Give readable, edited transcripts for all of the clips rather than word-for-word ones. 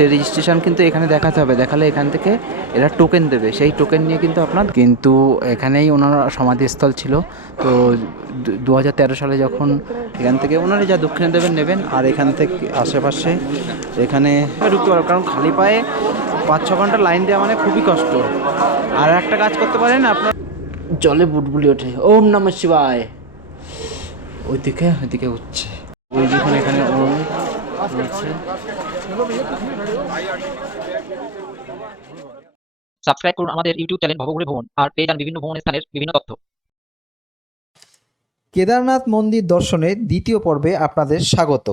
সেই রেজিস্ট্রেশন কিন্তু এখানে দেখাতে হবে, দেখালে এখান থেকে এরা টোকেন দেবে, সেই টোকেন নিয়ে কিন্তু আপনার কিন্তু এখানেই ওনার সমাধিস্থল ছিল। তো 2013 সালে যখন এখান থেকে ওনারা যা দক্ষিণে দেবেন নেবেন, আর এখান থেকে আশেপাশে এখানে ঢুকতে পারবেন, কারণ খালি পায়ে 5-6 ঘন্টা লাইন দেওয়া মানে খুবই কষ্ট। আর একটা কাজ করতে পারেন, আপনার জলে বুটবুলি ওঠে, ওম নমঃ শিবায়, ওইদিকে উঠছে, ওই যখন এখানে ওম রয়েছে। সাবস্ক্রাইব করুন আমাদের ইউটিউব চ্যানেল ভবঘুরে ভ্রমণ আর পেয়ে যান বিভিন্ন ভ্রমণ স্থানের বিভিন্ন তথ্য। কেদারনাথ মন্দির দর্শনের দ্বিতীয় পর্বে আপনাদের স্বাগত।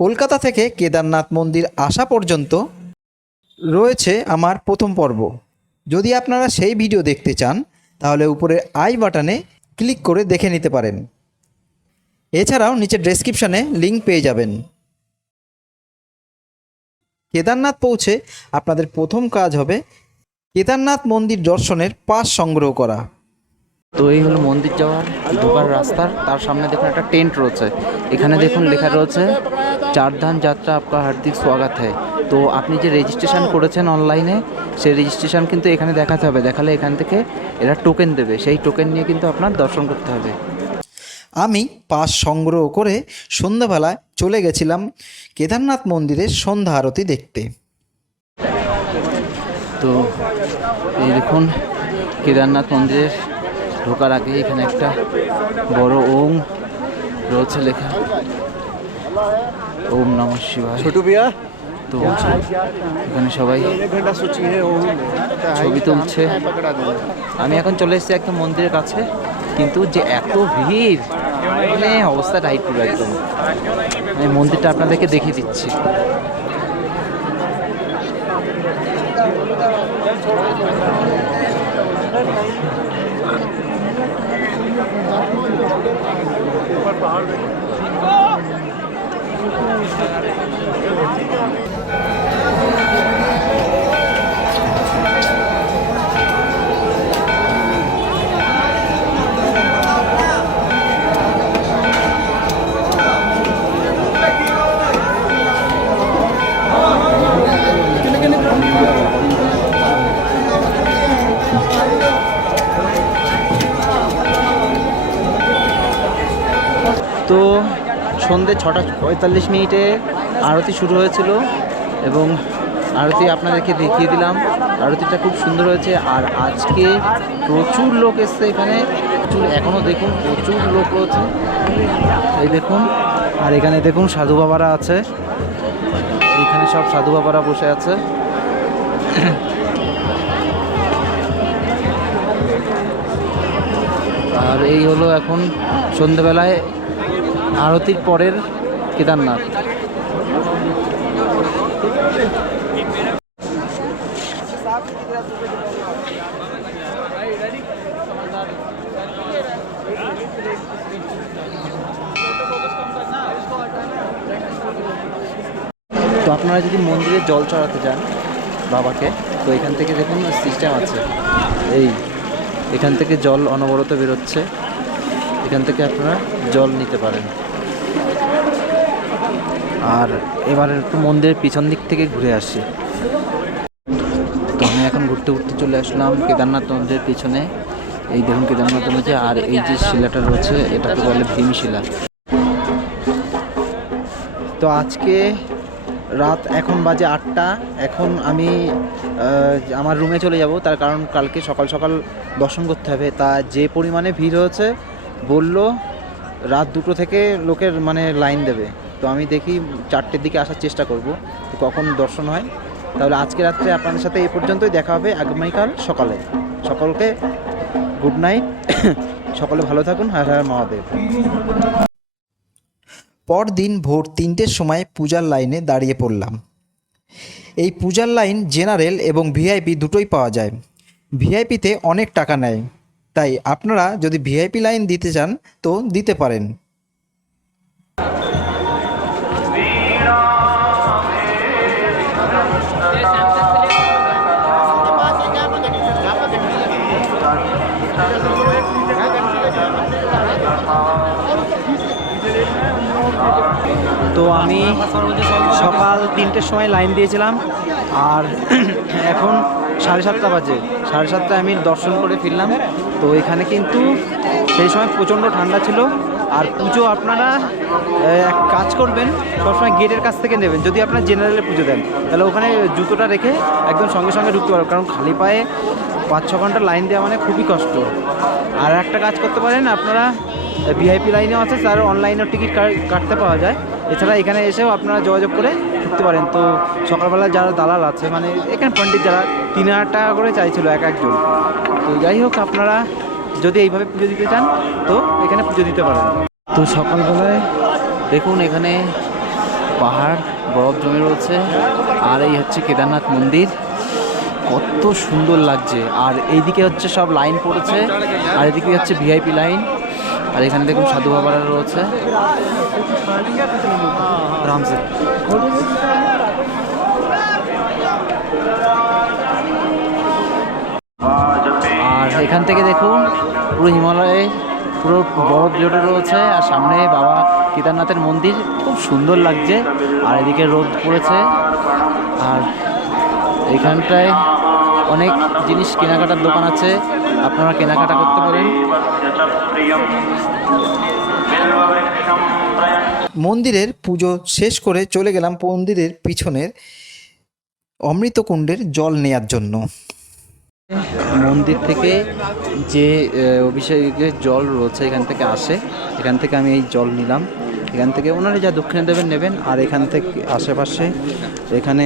কলকাতা থেকে কেদারনাথ মন্দির আসা পর্যন্ত রয়েছে আমার প্রথম পর্ব। যদি আপনারা সেই ভিডিও দেখতে চান তাহলে উপরের আই বাটনে ক্লিক করে দেখে নিতে পারেন। এছাড়াও নিচে ডেসক্রিপশানে লিঙ্ক পেয়ে যাবেন। কেদারনাথ পৌঁছে আপনাদের প্রথম কাজ হবে কেদারনাথ মন্দির দর্শনের পাস সংগ্রহ করা। তো এই হলো মন্দির যাওয়ার ঢোকার রাস্তার, তার সামনে দেখুন একটা টেন্ট রয়েছে, এখানে দেখুন লেখা রয়েছে চারধাম যাত্রা আপকা হার্দিক স্বাগত হ্যায়। তো আপনি যে রেজিস্ট্রেশন করেছেন অনলাইনে, সেই রেজিস্ট্রেশন কিন্তু এখানে দেখাতে হবে, দেখালে এখান থেকে এরা টোকেন দেবে, সেই টোকেন নিয়ে কিন্তু আপনার দর্শন করতে হবে। আমি পাস সংগ্রহ করে সন্ধ্যাবেলায় চলে গেছিলাম কেদারনাথ মন্দিরের সন্ধ্যা আরতি দেখতে। তো এই দেখুন কেদারনাথ মন্দিরের ঢোকার আগে এখানে একটা বড় ওম রয়েছে লেখা, ওম নমঃ শিবায়। ছোটু ভাইয়া তো এখানে সবাই ছবি তুলছে। আমি এখন চলে এসেছি একদম মন্দিরের কাছে, কিন্তু যে এত ভিড়, মানে অবস্থা টাইট পুরো একদম। আমি মন্দিরটা আপনাদেরকে দেখিয়ে দিচ্ছি। তো সন্ধ্যে 6:45 আরতি শুরু হয়েছিল, এবং আরতি আপনাদেরকে দেখিয়ে দিলাম। আরতিটা খুব সুন্দর হয়েছে। আর আজকে প্রচুর লোক এসছে এখানে, প্রচুর, এখনও দেখুন প্রচুর লোক রয়েছে, এই দেখুন। আর এখানে দেখুন সাধু বাবারা আছে, এখানে সব সাধু বাবারা বসে আছে। আর এই হলো এখন সন্ধ্যেবেলায় আরতির পরের কেদারনাথ। তো আপনারা যদি মন্দিরে জল চড়াতে যান বাবাকে, তো এখান থেকে দেখুন সিস্টেম আছে, এখান থেকে জল অনবরত বেরোচ্ছে, এখান থেকে আপনারা জল নিতে পারেন। আর এবার একটু মন্দিরের পিছন দিক থেকে ঘুরে আসি। তো আমি এখন ঘুরতে ঘুরতে চলে আসলাম কেদারনাথ মন্দিরের পিছনে। এই দেখুন কেদারনাথ মন্দির, আর এই যে শিলাটা রয়েছে এটাকে বলে ভীম শিলা। তো আজকে রাত এখন বাজে 8টা, এখন আমি আমার রুমে চলে যাব, তার কারণ কালকে সকাল সকাল দর্শন করতে হবে। তা যে পরিমাণে ভিড় হয়েছে, বলল রাত 2টো থেকে লোকের মানে লাইন দেবে। তো আমি দেখি 4টের দিকে আসার চেষ্টা করব, তো কখন দর্শন হয়। তাহলে আজকে রাত্রে আপনাদের সাথে এই পর্যন্তই, দেখা হবে আগামীকাল সকালে। সকলকে গুড নাইট, সকলে ভালো থাকুন, হর হর মহাদেব। পরদিন ভোর 3টের সময় পূজার লাইনে দাঁড়িয়ে পড়লাম। এই পূজার লাইন জেনারেল এবং ভিআইপি দুটোই পাওয়া যায়। ভিআইপিতে অনেক টাকা নেয়, তাই আপনারা যদি ভিআইপি লাইন দিতে চান তো দিতে পারেন। তো তো আমি সকাল 3টের সময় লাইন দিয়েছিলাম, আর এখন 7:30 বাজে। 7:30 আমি দর্শন করে ফিরলাম। তো এখানে কিন্তু সেই সময় প্রচণ্ড ঠান্ডা ছিল। আর পুজো আপনারা এক কাজ করবেন, সবসময় গেটের কাছ থেকে নেবেন। যদি আপনারা জেনারেলে পুজো দেন তাহলে ওখানে জুতোটা রেখে একদম সঙ্গে সঙ্গে ঢুকতে পারবেন, কারণ খালি পায়ে 5-6 ঘন্টা লাইন দেওয়া মানে খুবই কষ্ট। আর একটা কাজ করতে পারেন, আপনারা ভিআইপি লাইনেও আছে, তার অনলাইনেও টিকিট কাটতে পাওয়া যায়। এছাড়া এখানে এসেও আপনারা যোগাযোগ করে ঢুকতে পারেন। তো সকালবেলা যারা দালাল আছে, মানে এখানে পণ্ডিত যারা 3,000 টাকা করে চাইছিল এক একজন। তো যাই হোক, আপনারা যদি এইভাবে পুজো দিতে চান তো এখানে পুজো দিতে পারেন। তো সকালবেলায় দেখুন এখানে পাহাড় বরফ জমে রয়েছে, আর এই হচ্ছে কেদারনাথ মন্দির। কত সুন্দর লাগছে। আর এইদিকে হচ্ছে সব লাইন পড়েছে, আর এদিকে হচ্ছে ভিআইপি লাইন। আর এখানে দেখুন সাধু বাবারা রয়েছে। রামসে আর এখান থেকে দেখুন পুরো হিমালয়ে পুরো বরফ জড়ে রয়েছে, আর সামনে বাবা কেদারনাথের মন্দির খুব সুন্দর লাগছে। আর এদিকে রোদ পড়েছে, আর এইখানটায় অনেক জিনিস কেনাকাটার দোকান আছে, আপনারা কেনাকাটা করতে পারেন। মন্দিরের পুজো শেষ করে চলে গেলাম মন্দিরের পিছনের অমৃতকুণ্ডের জল নেয়ার জন্য। মন্দির থেকে যে অভিষেকের জল রয়েছে এখান থেকে আসে, এখান থেকে আমি এই জল নিলাম। এখান থেকে ওনারা যা দক্ষিণে দেবেন নেবেন। আর এখান থেকে আশেপাশে এখানে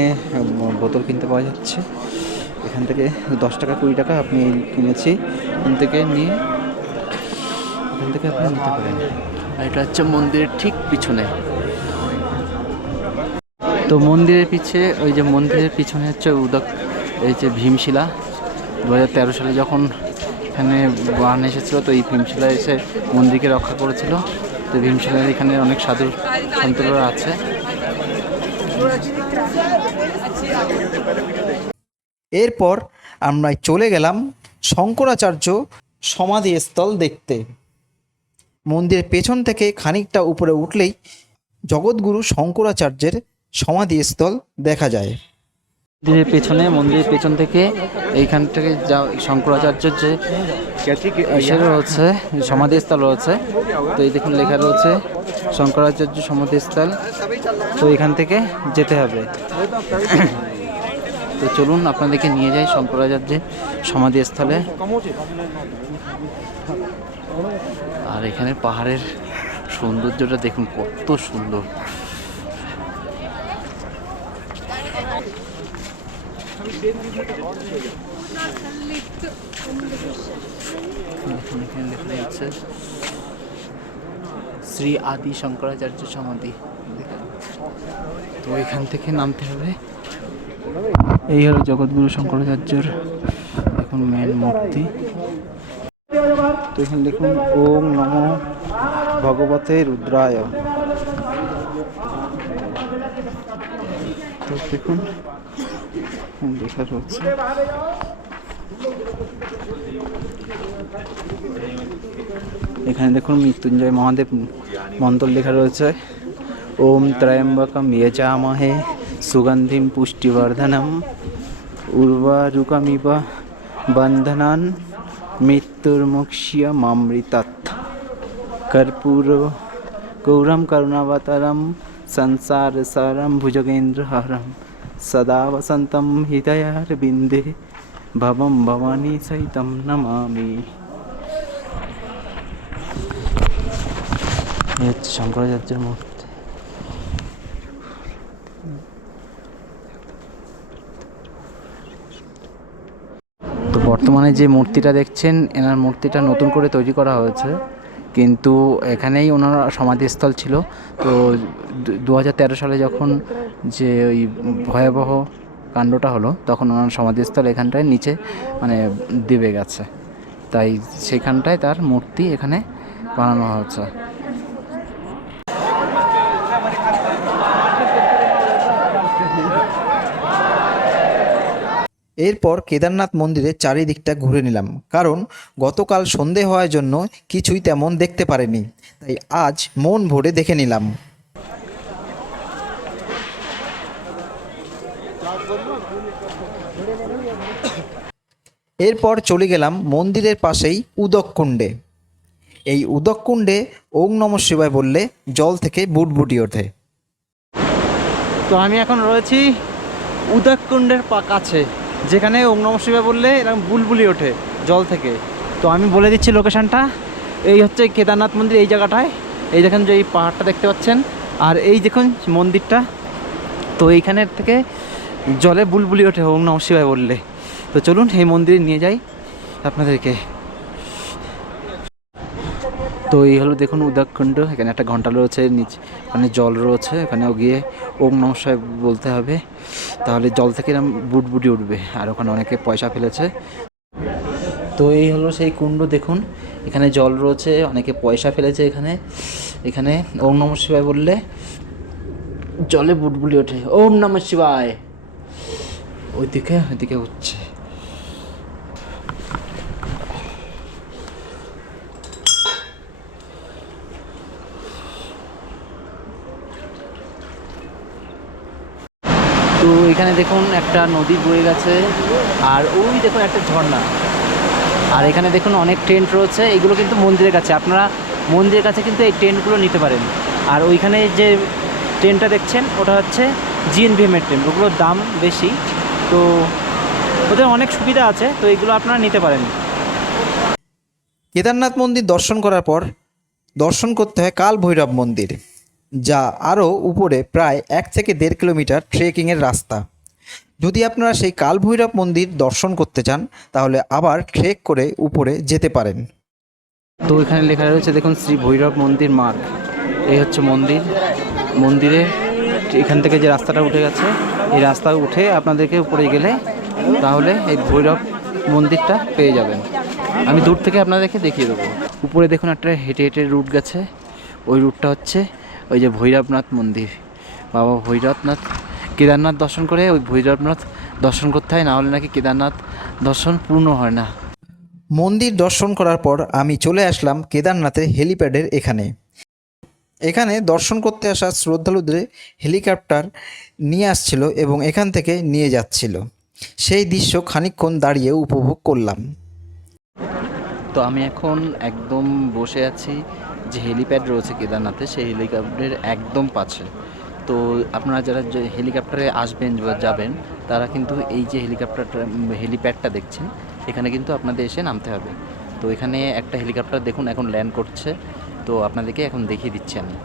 বোতল কিনতে পাওয়া যাচ্ছে। এখান থেকে 10 টাকা 20 টাকা আপনি কিনেছি, এখান থেকে নিয়ে এখান থেকে আপনি নিতে পারেন। আর এটা হচ্ছে মন্দিরের ঠিক পিছনে। তো মন্দিরের পিছে ওই যে মন্দিরের পিছনে হচ্ছে এই যে ভীমশিলা। 2013 সালে যখন এখানে বান এসেছিলো, তো এই ভীমশিলা এসে মন্দিরকে রক্ষা করেছিল। তো ভীমশিলার এখানে অনেক সাধু সন্তরা আছে। এরপর আমরা চলে গেলাম শঙ্করাচার্য সমাধিস্থল দেখতে। মন্দিরের পেছন থেকে খানিকটা উপরে উঠলেই জগৎগুরু শঙ্করাচার্যের সমাধিস্থল দেখা যায়। মন্দিরের পেছন থেকে এইখান থেকে যা শঙ্করাচার্যের যে রয়েছে সমাধিস্থল রয়েছে, তো এই দেখুন লেখা রয়েছে শঙ্করাচার্য সমাধিস্থল। তো এখান থেকে যেতে হবে। তো চলুন আপনাদেরকে নিয়ে যাই শঙ্করাচার্যের সমাধিস্থলে। আর এখানে পাহাড়ের সৌন্দর্যটা দেখুন কত সুন্দর। এখানে লেখা আছে শ্রী আদি শঙ্করাচার্য সমাধি। তো এখান থেকে নামতে হবে। এই হলো জগৎগুরু শঙ্করাচার্যর এখন মেন মূর্তি। তো এখানে দেখুন ওম নমো ভগবতে রুদ্রায়। তো দেখুন লেখা রয়েছে। এখানে দেখুন মৃত্যুঞ্জয় মহাদেব মন্ত্র লেখা রয়েছে। ওম ত্রয়ম্বকম যজামহে সুগন্ধিম পুষ্টিবর্ধনম উর্বারুকমিব বন্ধনান মৃত্যুর্মুক্ষ্যমৃতাৎ কর্পূর গৌরম করুণাবতারম সংসার সারম ভুজগেন্দ্রহারম সদা বসন্তম হৃদয়ার বিন্দে ভবম ভবানী সহিতম নমামি। এই হচ্ছে শঙ্করাচার্যের মূর্তি। তো বর্তমানে যে মূর্তিটা দেখছেন, এনার মূর্তিটা নতুন করে তৈরি করা হয়েছে, কিন্তু এখানেই ওনার সমাধিস্থল ছিল। তো 2013 সালে যখন যে ওই ভয়াবহ কাণ্ডটা হলো, তখন ওনার সমাধিস্থল এখানটায় নিচে মানে দেবে গেছে, তাই সেখানটায় তার মূর্তি এখানে বানানো হয়েছে। এরপর কেদারনাথ মন্দিরের চারিদিকটা ঘুরে নিলাম, কারণ গতকাল সন্ধে হওয়ার জন্য কিছুই তেমন দেখতে পারিনি, তাই আজ মন ভরে দেখে নিলাম। এরপর চলে গেলাম মন্দিরের পাশেই উদককুণ্ডে। এই উদককুণ্ডে ওং নমঃ শিবায় বললে জল থেকে বুটবুটি ওঠে। তো আমি এখন রয়েছি উদককুণ্ডের কাছে, যেখানে ওং নমঃ শিবায় বললে এরকম বুলবুলি ওঠে জল থেকে। তো আমি বলে দিচ্ছি লোকেশানটা। এই হচ্ছে কেদারনাথ মন্দির, এই জায়গাটায়। এই দেখেন যে এই পাহাড়টা দেখতে পাচ্ছেন, আর এই দেখুন মন্দিরটা। তো এইখানের থেকে জলে বুলবুলি ওঠে ওং নমঃ শিবায় বললে। তো চলুন এই মন্দিরে নিয়ে যাই আপনাদেরকে। তো এই হলো দেখুন উদককুণ্ড। এখানে একটা ঘন্টা রয়েছে, নিচে মানে জল রয়েছে, ওখানেও গিয়ে ওং নমঃ শিবায় বলতে হবে, তাহলে জল থেকে এরকম বুটবুটি উঠবে। আর ওখানে অনেকে পয়সা ফেলেছে। তো এই হলো সেই কুণ্ড, দেখুন এখানে জল রয়েছে, অনেকে পয়সা ফেলেছে এখানে। এখানে ওম নমঃ শিবায় বললে জলে বুটবুলি ওঠে। ওম নমঃ শিবায়। ওইদিকে উঠছে। তো এখানে দেখুন একটা নদী বয়ে গেছে, আর ওই দেখুন একটা ঝর্ণা। আর এখানে দেখুন অনেক টেন্ট রয়েছে, এগুলো কিন্তু মন্দিরের কাছে। আপনারা মন্দিরের কাছে কিন্তু এই টেন্টগুলো নিতে পারেন। আর ওইখানে যে টেন্টটা দেখছেন ওটা হচ্ছে জিএনভিএমের টেন্ট, ওগুলোর দাম বেশি। তো ওদের অনেক সুবিধা আছে, তো এগুলো আপনারা নিতে পারেন। কেদারনাথ মন্দির দর্শন করার পর দর্শন করতে হয় কাল ভৈরব মন্দির, যা আরও উপরে প্রায় 1 থেকে 1.5 কিলোমিটার ট্রেকিংয়ের রাস্তা। যদি আপনারা সেই কাল ভৈরব মন্দির দর্শন করতে চান তাহলে আবার ট্রেক করে উপরে যেতে পারেন। তো এখানে লেখা রয়েছে দেখুন শ্রী ভৈরব মন্দির মার্গ। এই হচ্ছে মন্দিরে এখান থেকে যে রাস্তাটা উঠে গেছে, এই রাস্তা উঠে আপনাদেরকে উপরে গেলে তাহলে এই ভৈরব মন্দিরটা পেয়ে যাবেন। আমি দূর থেকে আপনাদেরকে দেখিয়ে দেবো। উপরে দেখুন একটা হেঁটে হেঁটে রুট গেছে, ওই রুটটা হচ্ছে ওই যে ভৈরবনাথ মন্দির। বাবা ভৈরবনাথ, কেদারনাথ দর্শন করে ওই ভৈরবনাথ দর্শন করতে হয়, না হলে নাকি কেদারনাথ দর্শন পূর্ণ হয় না। মন্দির দর্শন করার পর আমি চলে আসলাম কেদারনাথের হেলিপ্যাডের এখানে দর্শন করতে আসা শ্রদ্ধালুদের হেলিকপ্টার নিয়ে আসছিল এবং এখান থেকে নিয়ে যাচ্ছিল। সেই দৃশ্য খানিকক্ষণ দাঁড়িয়ে উপভোগ করলাম। তো আমি এখন একদম বসে আছি যে হেলিপ্যাড রয়েছে কেদারনাথে, সেই হেলিকপ্টারের একদম পাশে। তো আপনারা যারা হেলিকপ্টারে আসবেন বা যাবেন, তারা কিন্তু এই যে হেলিপ্যাডটা দেখছেন, এখানে কিন্তু আপনাদের এসে নামতে হবে। তো এখানে একটা হেলিকপ্টার দেখুন এখন ল্যান্ড করছে, তো আপনাদেরকে এখন দেখিয়ে দিচ্ছি আমি।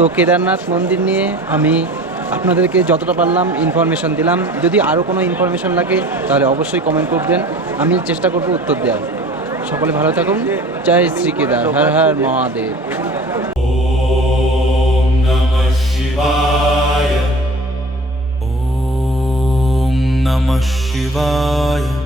তো কেদারনাথ মন্দির নিয়ে আমি আপনাদেরকে যতটা পারলাম ইনফরমেশন দিলাম। যদি আরও কোনো ইনফরমেশন লাগে তাহলে অবশ্যই কমেন্ট করবেন, আমি চেষ্টা করব উত্তর দেওয়ার। সকলে ভালো থাকুন। জয় শ্রী কেদার, হর হর মহাদেব। ওম নমঃ শিবায়। ওম নমঃ শিবায়।